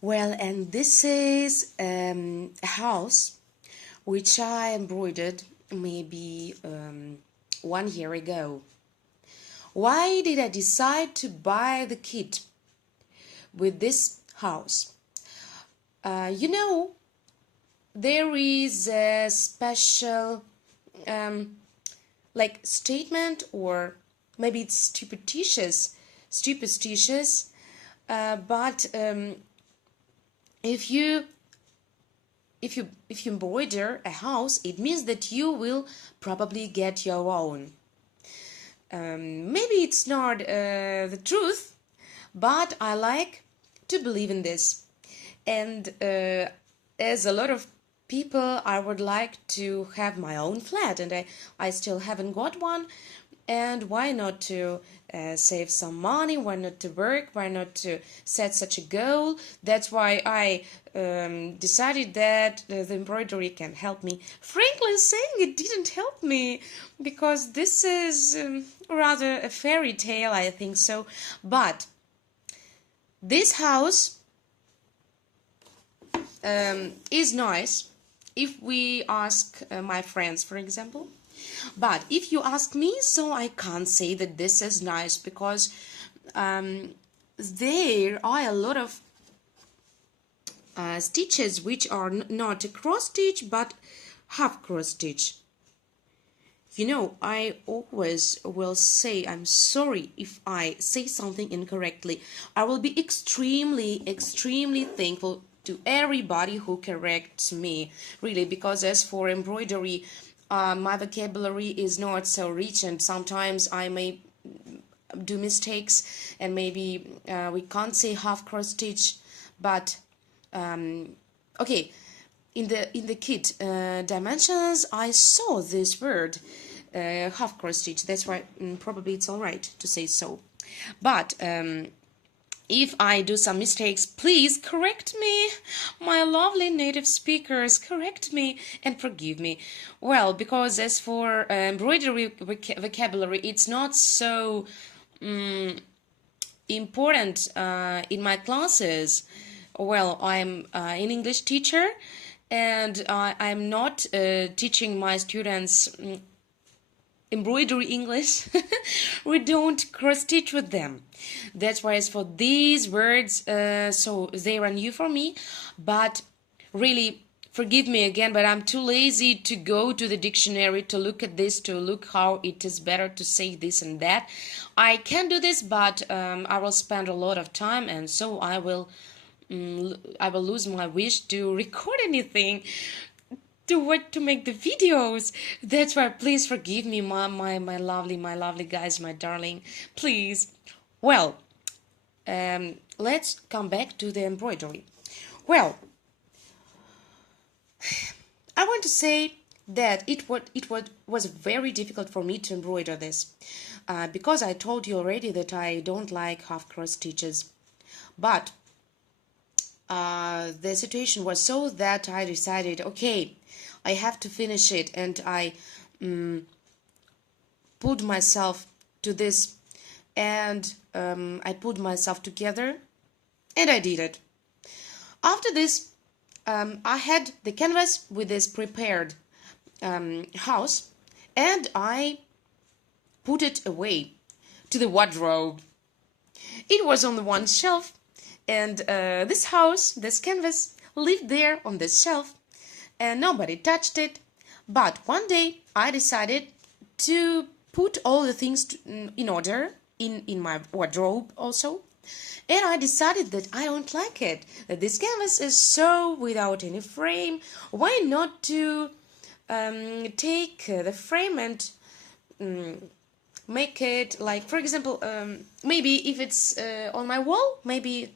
Well, and this is a house which I embroidered maybe 1 year ago. Why did I decide to buy the kit with this house? You know, there is a special like statement, or maybe it's superstitious, but if you embroider a house, it means that you will probably get your own. Maybe it's not the truth, but I like to believe in this. And as a lot of people, I would like to have my own flat, and I still haven't got one. And why not to save some money? Why not to work? Why not to set such a goal? That's why I decided that the embroidery can help me. Frankly saying, it didn't help me, because this is rather a fairy tale, I think so. But this house is nice if we ask my friends, for example. But if you ask me, so I can't say that this is nice, because there are a lot of stitches which are not a cross stitch but half cross stitch. You know, I always will say I'm sorry if I say something incorrectly. I will be extremely thankful to everybody who corrects me, really, because as for embroidery, my vocabulary is not so rich, and sometimes I may do mistakes, and maybe we can't say half cross stitch, but okay, in the kit dimensions I saw this word half cross stitch. That's why probably it's all right to say so. But if I do some mistakes, please correct me. My lovely native speakers, correct me and forgive me. Well, because as for embroidery vocabulary, it's not so important in my classes. Well, I'm an English teacher, and I'm not teaching my students embroidery English. We don't cross stitch with them. That's why as for these words, so they are new for me, but really forgive me again, but I'm too lazy to go to the dictionary to look at this, to look how it is better to say this and that. I can do this, but I will spend a lot of time, and so I will lose my wish to record anything, to make the videos. That's why please forgive me, my lovely guys, my darling, please. Well, let's come back to the embroidery. Well, I want to say that it was very difficult for me to embroider this, because I told you already that I don't like half cross stitches, but the situation was so that I decided, okay, I have to finish it, and I put myself to this, and I put myself together, and I did it. After this, I had the canvas with this prepared house, and I put it away to the wardrobe. It was on the one shelf, and this house, this canvas, lived there on this shelf, and nobody touched it. But one day I decided to put all the things in order in my wardrobe also, and I decided that I don't like it, that this canvas is so without any frame. Why not to take the frame and make it, like, for example, maybe if it's on my wall, maybe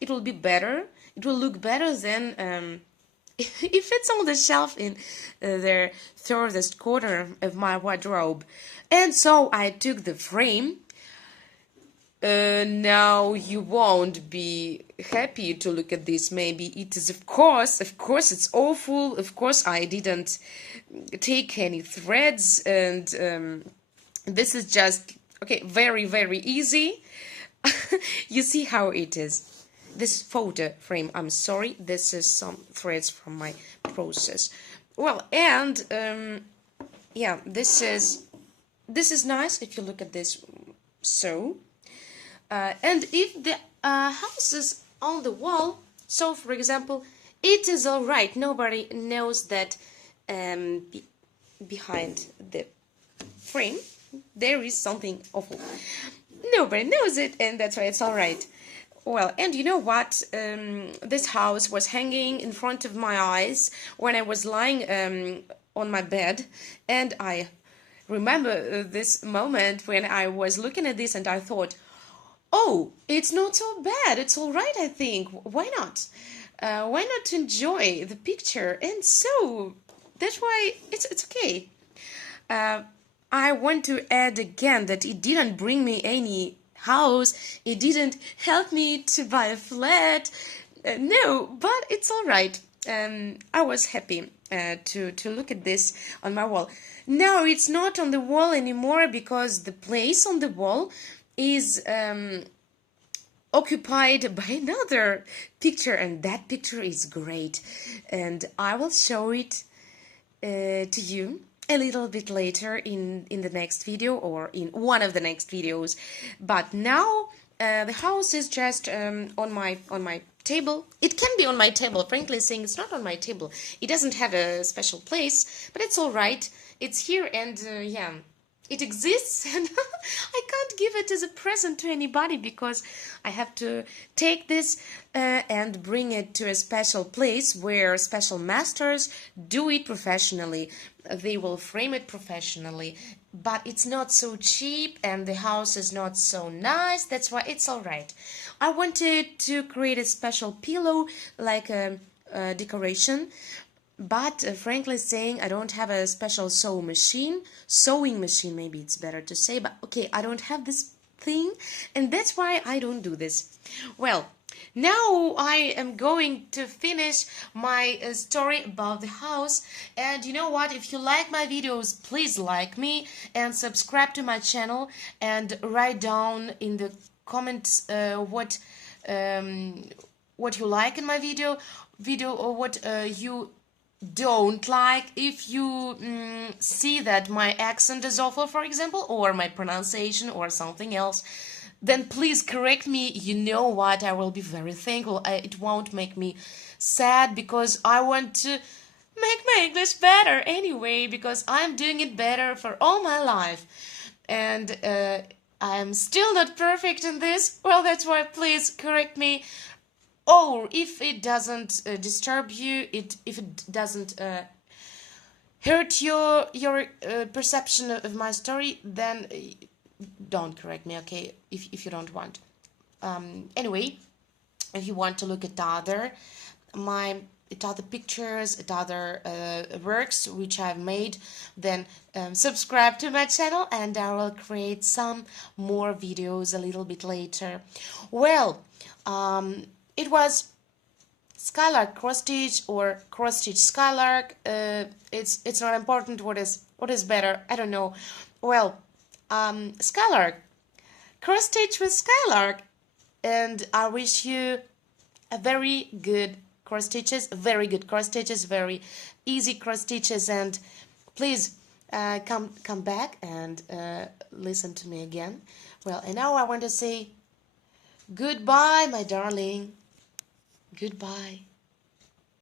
it will be better, it will look better than if it's on the shelf in the furthest corner of my wardrobe. And so I took the frame. Now you won't be happy to look at this. Maybe it is, of course it's awful. Of course I didn't take any threads, and this is just, okay, very easy. You see how it is. this photo frame. I'm sorry, this is some threads from my process. Well, and yeah, this is nice if you look at this. So and if the house is on the wall, so for example, it is all right. Nobody knows that behind the frame there is something awful. Nobody knows it, and that's why it's all right. Well, and you know what? This house was hanging in front of my eyes when I was lying on my bed, and I remember this moment when I was looking at this and I thought, oh, it's not so bad. It's all right, I think. Why not? Why not enjoy the picture? And so that's why it's okay. I want to add again that it didn't bring me any house. It didn't help me to buy a flat. No, but it's all right. I was happy to look at this on my wall. Now it's not on the wall anymore because the place on the wall is occupied by another picture, and that picture is great, and I will show it to you a little bit later in the next video or in one of the next videos. But now the house is just on my table. It can be on my table. Frankly saying, it's not on my table. It doesn't have a special place, but it's all right. It's here, and yeah, it exists, and I can't give it as a present to anybody because I have to take this and bring it to a special place where special masters do it professionally. They will frame it professionally, but it's not so cheap and the house is not so nice. That's why it's all right. I wanted to create a special pillow, like a decoration, but frankly saying, I don't have a special sewing machine, maybe it's better to say, but okay, I don't have this thing, and that's why I don't do this. Well, now I am going to finish my story about the house, and you know what, if you like my videos, please like me and subscribe to my channel, and write down in the comments what you like in my video or what you don't like. If you see that my accent is awful, for example, or my pronunciation or something else, then please correct me. You know what, I will be very thankful. It won't make me sad because I want to make my English better anyway, because I'm doing it better for all my life, and I'm still not perfect in this. Well, that's why please correct me. Or if it doesn't disturb you, if it doesn't hurt your perception of my story, then don't correct me, okay? If you don't want. Anyway, if you want to look at other pictures, at other works which I've made, then subscribe to my channel, and I will create some more videos a little bit later. Well, it was skylark cross stitch or cross stitch skylark. It's not important what is better. I don't know. Well, skylark, cross stitch with skylark, and I wish you a very good cross stitches, very easy cross stitches, and please come back and listen to me again. Well, and now I want to say goodbye, my darling. Goodbye.